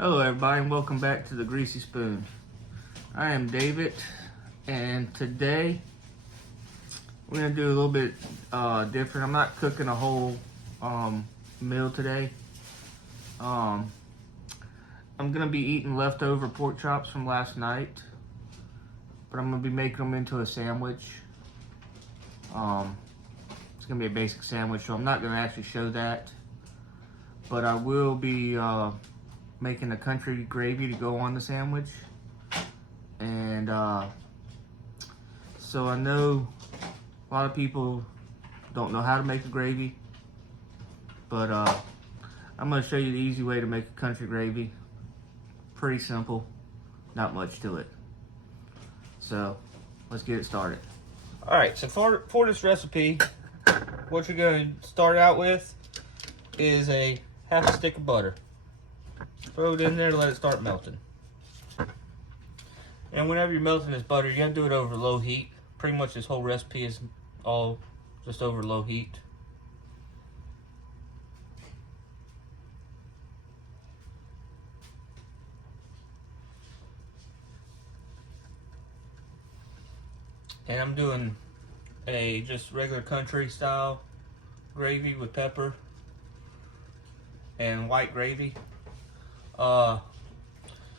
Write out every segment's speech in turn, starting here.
Hello everybody and welcome back to the Greasy Spoon. I am David and today we're going to do a little bit different. I'm not cooking a whole meal today. I'm going to be eating leftover pork chops from last night, but I'm going to be making them into a sandwich. It's going to be a basic sandwich, so I'm not going to actually show that, but I will be making a country gravy to go on the sandwich. And so I know a lot of people don't know how to make a gravy, but I'm going to show you the easy way to make a country gravy. Pretty simple, not much to it. So let's get it started. Alright, so for this recipe, what you're going to start out with is a half a stick of butter. Throw it in there to let it start melting. And whenever you're melting this butter, you gotta do it over low heat. Pretty much this whole recipe is all just over low heat. And I'm doing a just regular country style gravy with pepper and white gravy.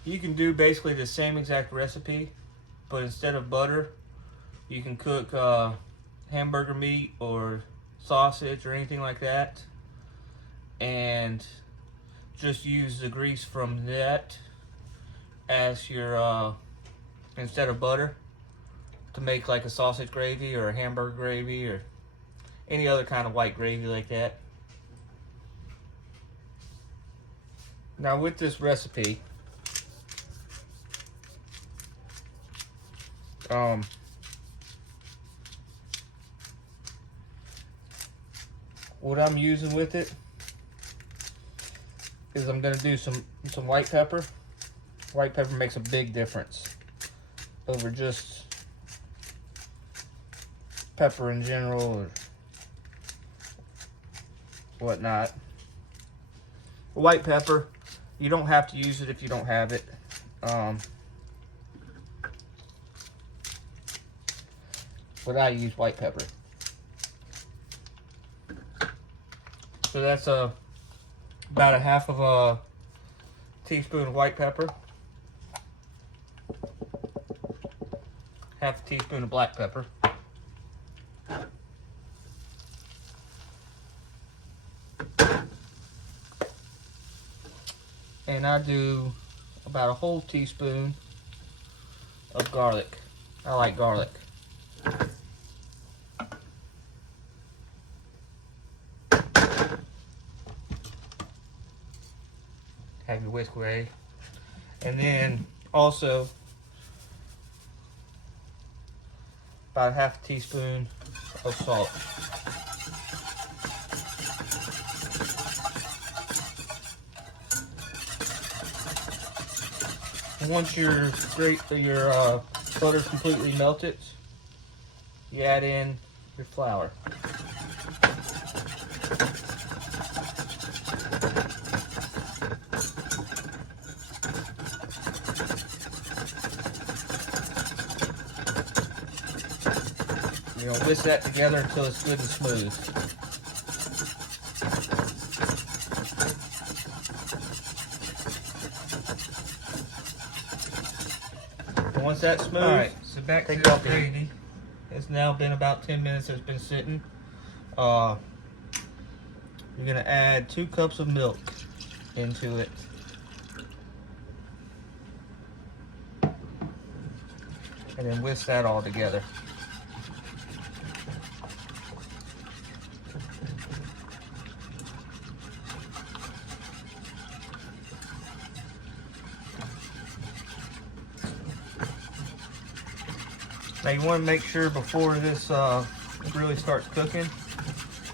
You can do basically the same exact recipe, but instead of butter, you can cook hamburger meat or sausage or anything like that, and just use the grease from that as your instead of butter to make like a sausage gravy or a hamburger gravy or any other kind of white gravy like that. Now with this recipe, what I'm using with it is I'm going to do some white pepper. White pepper makes a big difference over just pepper in general or whatnot. White pepper, you don't have to use it if you don't have it. But I use white pepper. So that's about a half of a teaspoon of white pepper, half a teaspoon of black pepper, and I do about a whole teaspoon of garlic. I like garlic. Have your whisk ready. And then also about half a teaspoon of salt. And once your butter's completely melted, you add in your flour. You're going to whisk that together until it's good and smooth. And once that's smooth, alright, so back to the gravy. It's now been about 10 minutes it's been sitting. You're going to add 2 cups of milk into it. And then whisk that all together. Now you want to make sure before this really starts cooking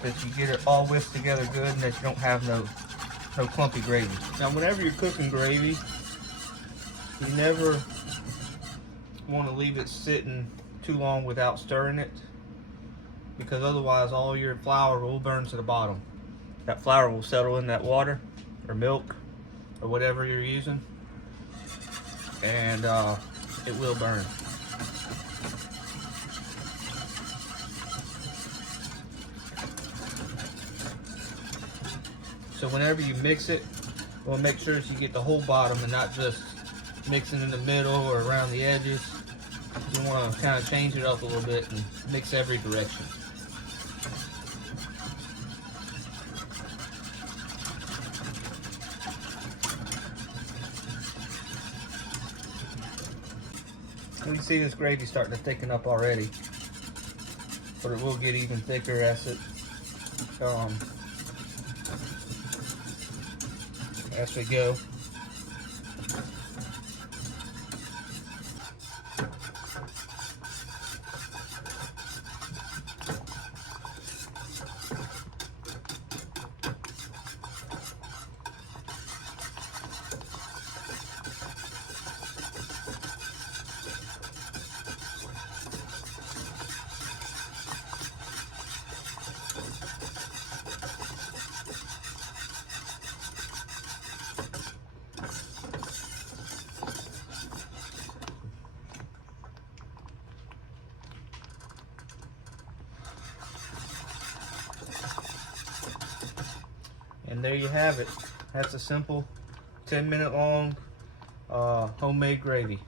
that you get it all whisked together good and that you don't have no clumpy gravy. Now whenever you're cooking gravy, you never want to leave it sitting too long without stirring it, because otherwise all your flour will burn to the bottom. That flour will settle in that water or milk or whatever you're using, and it will burn. So whenever you mix it, we'll make sure that you get the whole bottom and not just mixing in the middle or around the edges. You want to kind of change it up a little bit and mix every direction. You can see this gravy starting to thicken up already, but it will get even thicker as we go. And there you have it. That's a simple 10-minute long homemade gravy.